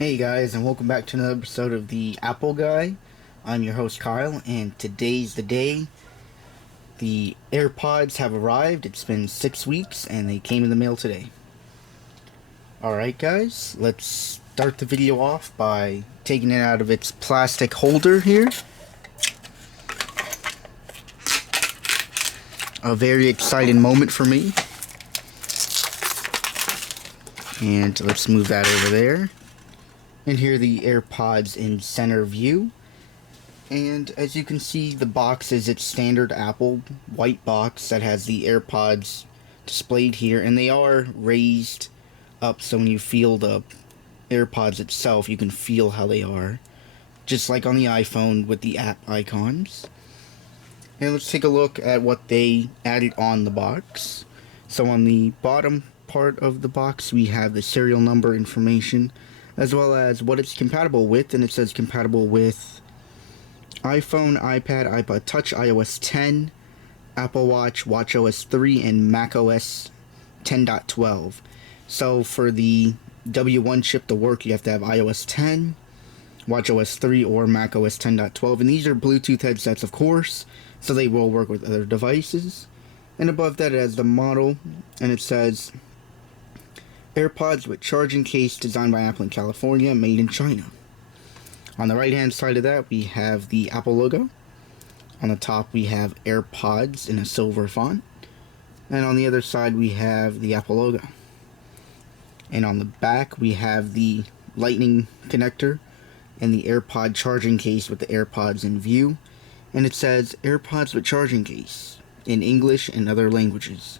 Hey guys, and welcome back to another episode of the Apple Guy. I'm your host Kyle, and today's the day. The Airpods have arrived. It's been 6 weeks, and they came in the mail today. Alright guys, let's start the video off by taking it out of its plastic holder here. A very exciting moment for me. And let's move that over there. And here are the AirPods in center view. And as you can see, the box is its standard Apple white box that has the AirPods displayed here. And they are raised up, so when you feel the AirPods itself, you can feel how they are. Just like on the iPhone with the app icons. And let's take a look at what they added on the box. So on the bottom part of the box, we have the serial number information, as well as what it's compatible with, and it says compatible with iPhone, iPad, iPod Touch, iOS 10, Apple Watch, watchOS 3, and macOS 10.12. So for the W1 chip to work, you have to have iOS 10, watchOS 3, or macOS 10.12, and these are Bluetooth headsets, of course, so they will work with other devices. And above that, it has the model, and it says AirPods with charging case designed by Apple in California, made in China. On the right hand side of that, we have the Apple logo. On the top, we have AirPods in a silver font. And on the other side, we have the Apple logo. And on the back, we have the Lightning connector and the AirPod charging case with the AirPods in view. And it says AirPods with charging case in English and other languages.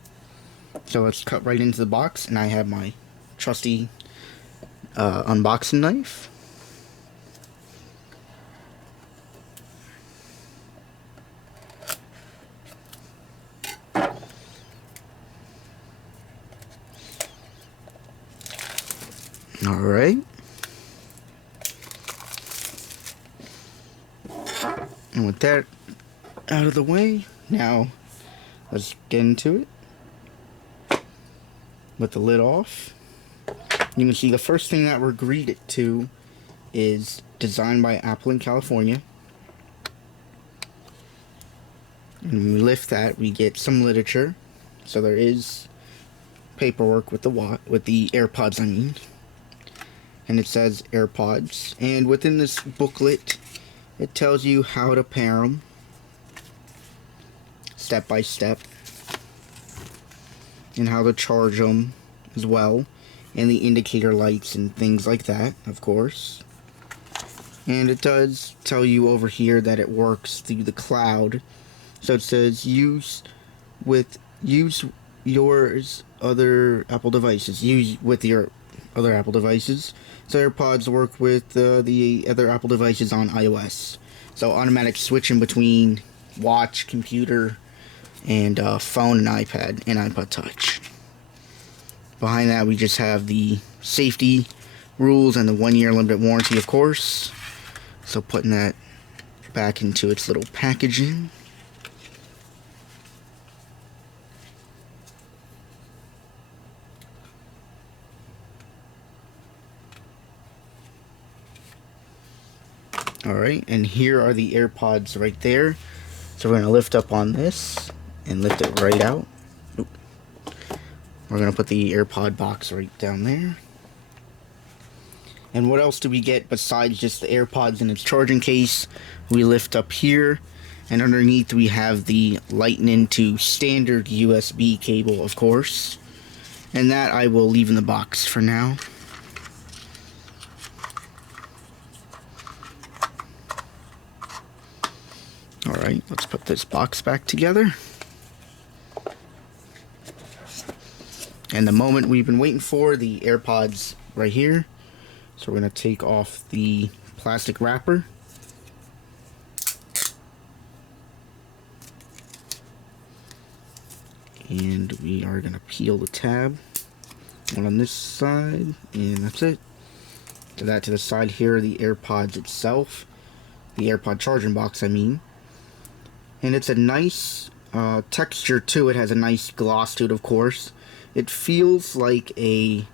So let's cut right into the box, and I have my trusty unboxing knife. Alright. And with that out of the way, now let's get into it. With the lid off, you can see the first thing that we're greeted to is designed by Apple in California. And when we lift that, we get some literature. So there is paperwork with the AirPods, I mean. And it says AirPods. And within this booklet, it tells you how to pair them, step by step, and how to charge them as well, and the indicator lights and things like that, of course. And it does tell you over here that it works through the cloud. So it says use yours other Apple devices. Use with your other Apple devices. So AirPods work with the other Apple devices on iOS. So automatic switching between watch, computer, and phone and iPad and iPod Touch. Behind that, we just have the safety rules and the 1-year limited warranty, of course. So putting that back into its little packaging. Alright, and here are the AirPods right there. So we're going to lift up on this and lift it right out. Oop. We're going to put the AirPod box right down there. And what else do we get besides just the AirPods in its charging case? We lift up here, and underneath we have the Lightning to standard USB cable, of course. And that I will leave in the box for now. Alright, let's put this box back together. And the moment we've been waiting for, the AirPods right here. So we're going to take off the plastic wrapper. And we are going to peel the tab. One on this side, and that's it. To that to the side here are the AirPods itself. The AirPod charging box, I mean. And it's a nice texture to it. Has a nice gloss to it, of course. It feels like the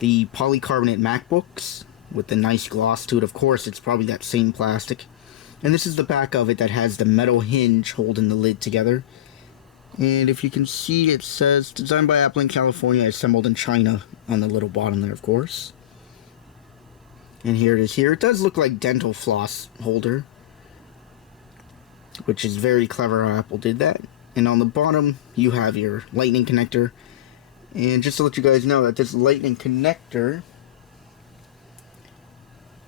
polycarbonate MacBooks, with the nice gloss to it. Of course, it's probably that same plastic. And this is the back of it that has the metal hinge holding the lid together. And if you can see, it says designed by Apple in California, assembled in China on the little bottom there, of course. And here it is here. It does look like dental floss holder, which is very clever how Apple did that. And on the bottom, you have your lightning connector. And just to let you guys know that this lightning connector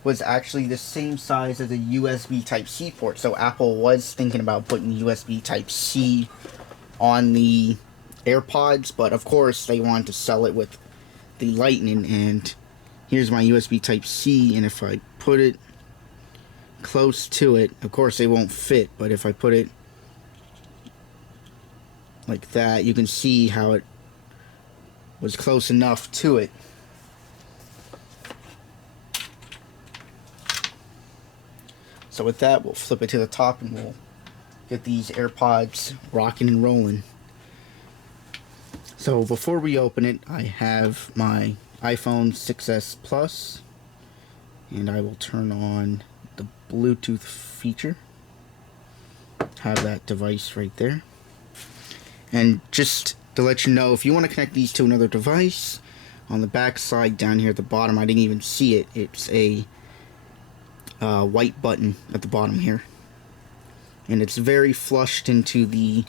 was actually the same size as a USB Type-C port. So Apple was thinking about putting USB Type-C on the AirPods, but of course they wanted to sell it with the lightning. And here's my USB Type-C, and if I put it close to it, of course they won't fit, but if I put it like that, you can see how it was close enough to it. So with that, we'll flip it to the top and we'll get these AirPods rocking and rolling. So before we open it, I have my iPhone 6s Plus, and I will turn on the Bluetooth feature. Have that device right there. And just to let you know, if you want to connect these to another device, on the back side down here at the bottom, I didn't even see it, it's a white button at the bottom here, and it's very flushed into the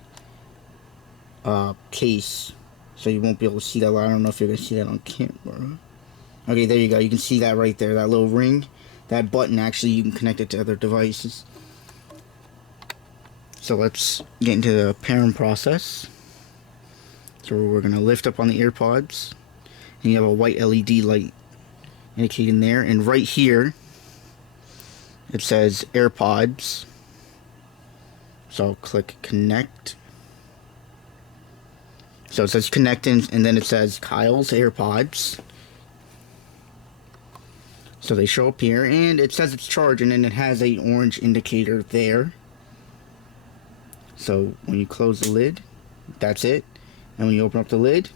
case, so you won't be able to see that. I don't know if you're going to see that on camera. Okay, there you go. You can see that right there, that little ring. That button, actually, you can connect it to other devices. So let's get into the pairing process. So we're going to lift up on the AirPods, and you have a white LED light indicating there, and right here it says AirPods. So I'll click connect. So it says connecting, and then it says Kyle's AirPods. So they show up here, and it says it's charging, and it has a orange indicator there. So when you close the lid, that's it. And when you open up the lid,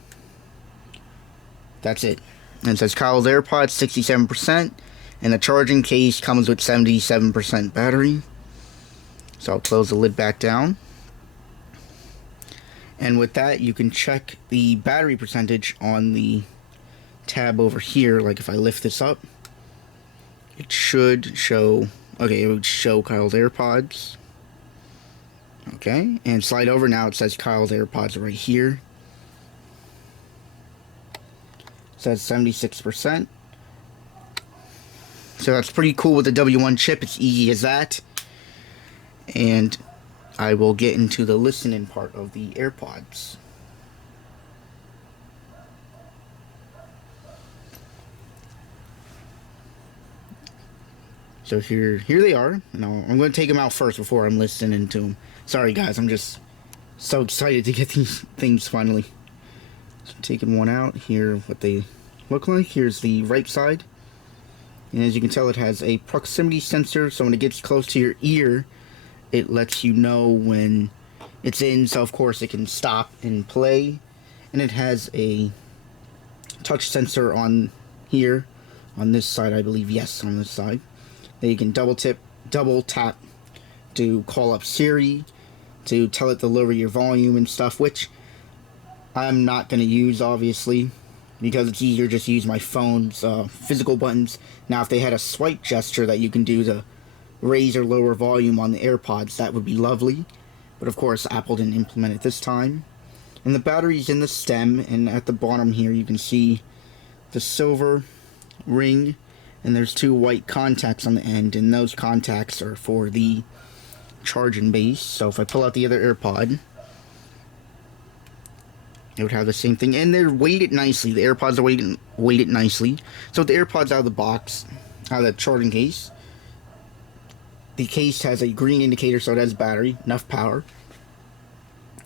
that's it. And it says Kyle's AirPods 67%, and the charging case comes with 77% battery. So I'll close the lid back down. And with that, you can check the battery percentage on the tab over here. Like if I lift this up, it should show, okay, it would show Kyle's AirPods. Okay, and slide over, now it says Kyle's AirPods right here. It says 76%. So that's pretty cool with the W1 chip. It's easy as that. And I will get into the listening part of the AirPods. So here they are. Now I'm going to take them out first before I'm listening to them. Sorry guys, I'm just so excited to get these things finally. So taking one out, here what they look like. Here's the right side. And as you can tell, it has a proximity sensor, so when it gets close to your ear, it lets you know when it's in, so of course it can stop and play. And it has a touch sensor on here, on this side I believe, yes, on this side. That you can double tap to call up Siri, to tell it to lower your volume and stuff, which I'm not going to use obviously, because it's easier just to use my phone's physical buttons. Now if they had a swipe gesture that you can do to raise or lower volume on the AirPods, that would be lovely, but of course Apple didn't implement it this time. And the battery's in the stem, and at the bottom here you can see the silver ring, and there's two white contacts on the end, and those contacts are for the charging base. So if I pull out the other AirPod, it would have the same thing, and they're weighted nicely. The AirPods are weighted nicely. So with the AirPods out of the box, out of the charging case, the case has a green indicator, so it has battery, enough power.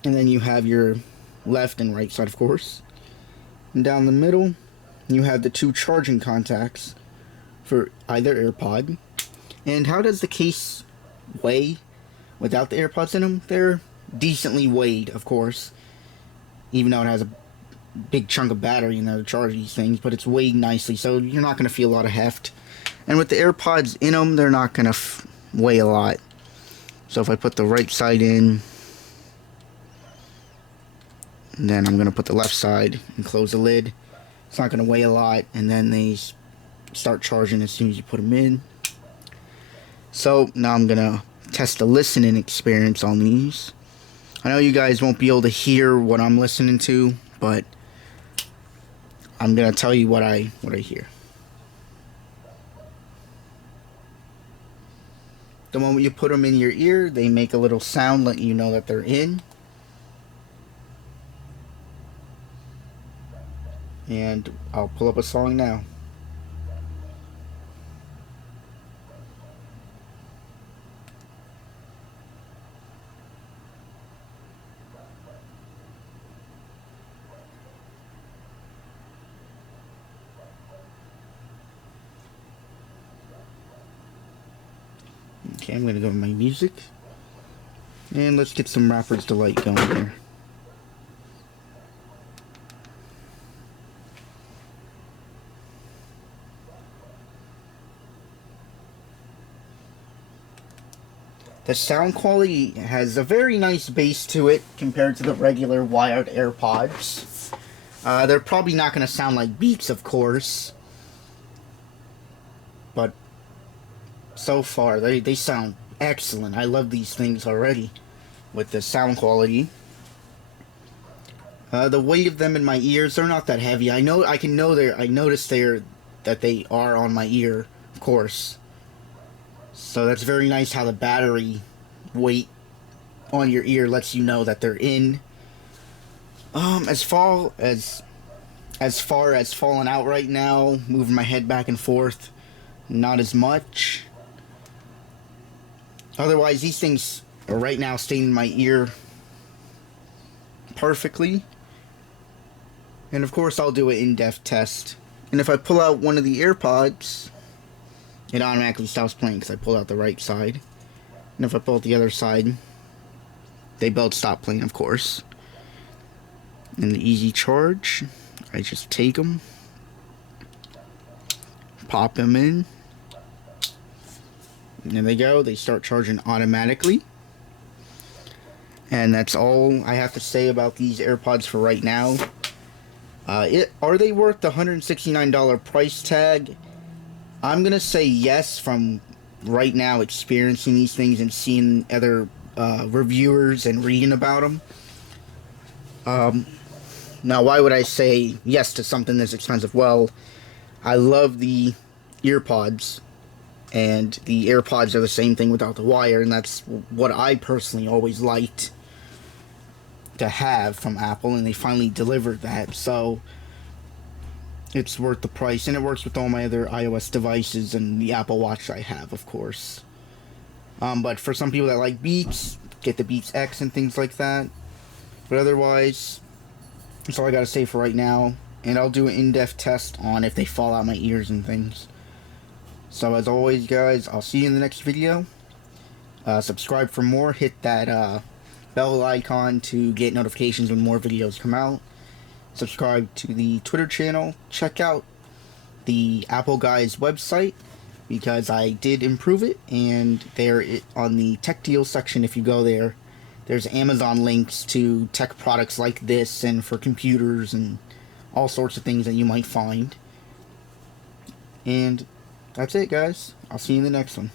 And then you have your left and right side, of course. And down the middle, you have the two charging contacts for either AirPod. And how does the case weigh without the AirPods in them? They're decently weighed, of course, even though it has a big chunk of battery in there to charge these things, but it's weighed nicely, so you're not going to feel a lot of heft. And with the AirPods in them, they're not going to weigh a lot. So if I put the right side in, and then I'm going to put the left side and close the lid, it's not going to weigh a lot, and then they start charging as soon as you put them in. So now I'm going to test the listening experience on these. I know you guys won't be able to hear what I'm listening to, but I'm going to tell you what I hear. The moment you put them in your ear, they make a little sound letting you know that they're in. And I'll pull up a song now. Okay, I'm gonna go to my music. And let's get some Rapper's Delight going here. The sound quality has a very nice bass to it compared to the regular wired AirPods. They're probably not going to sound like Beats, of course. But so far, they sound excellent. I love these things already with the sound quality. The weight of them in my ears, they're not that heavy. I noticed that they are on my ear, of course. So that's very nice how the battery weight on your ear lets you know that they're in. As far as falling out right now, moving my head back and forth, not as much. Otherwise, these things are right now staying in my ear perfectly. And of course, I'll do an in-depth test. And if I pull out one of the AirPods, it automatically stops playing because I pulled out the right side. And if I pull out the other side, they both stop playing, of course. And the easy charge, I just take them, pop them in, and there they go. They start charging automatically. And that's all I have to say about these AirPods for right now. Are they worth the $169 price tag? I'm going to say yes from right now experiencing these things and seeing other reviewers and reading about them. Now, why would I say yes to something this expensive? Well, I love the EarPods, and the AirPods are the same thing without the wire, and that's what I personally always liked to have from Apple, and they finally delivered that, so it's worth the price, and it works with all my other iOS devices and the Apple Watch I have, of course. But for some people that like Beats, get the Beats X and things like that. But otherwise, that's all I gotta say for right now, and I'll do an in-depth test on if they fall out my ears and things. So as always, guys, I'll see you in the next video. Subscribe for more. Hit that bell icon to get notifications when more videos come out. Subscribe to the Twitter channel. Check out the Apple Guys website because I did improve it, and there on the tech deals section, if you go there, there's Amazon links to tech products like this and for computers and all sorts of things that you might find. And that's it, guys. I'll see you in the next one.